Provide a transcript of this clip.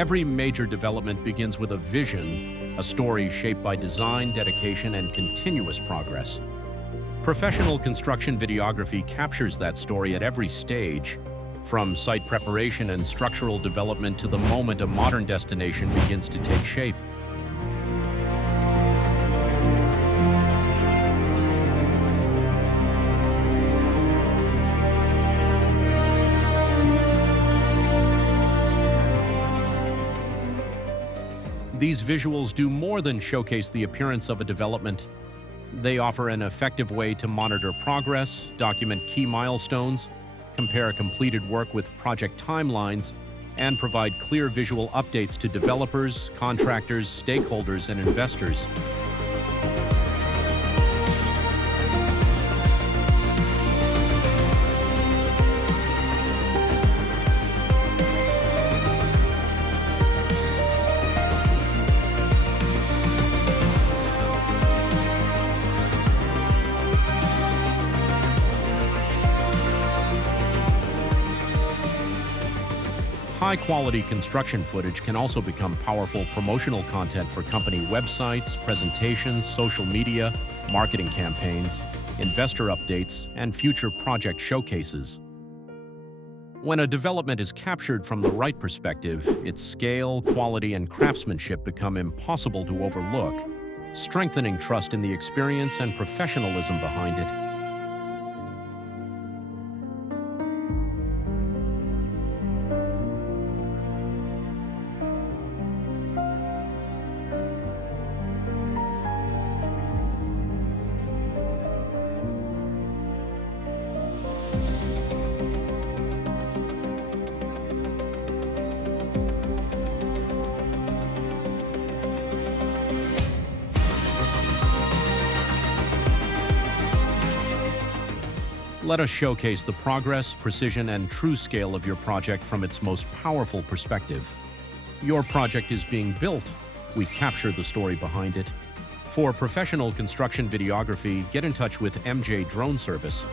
Every major development begins with a vision, a story shaped by design, dedication, and continuous progress. Professional construction videography captures that story at every stage, from site preparation and structural development to the moment a modern destination begins to take shape. These visuals do more than showcase the appearance of a development. They offer an effective way to monitor progress, document key milestones, compare completed work with project timelines, and provide clear visual updates to developers, contractors, stakeholders, and investors. High-quality construction footage can also become powerful promotional content for company websites, presentations, social media, marketing campaigns, investor updates, and future project showcases. When a development is captured from the right perspective, its scale, quality, and craftsmanship become impossible to overlook, strengthening trust in the experience and professionalism behind it. Let us showcase the progress, precision, and true scale of your project from its most powerful perspective. Your project is being built. We capture the story behind it. For professional construction videography, get in touch with MJ Drone Service.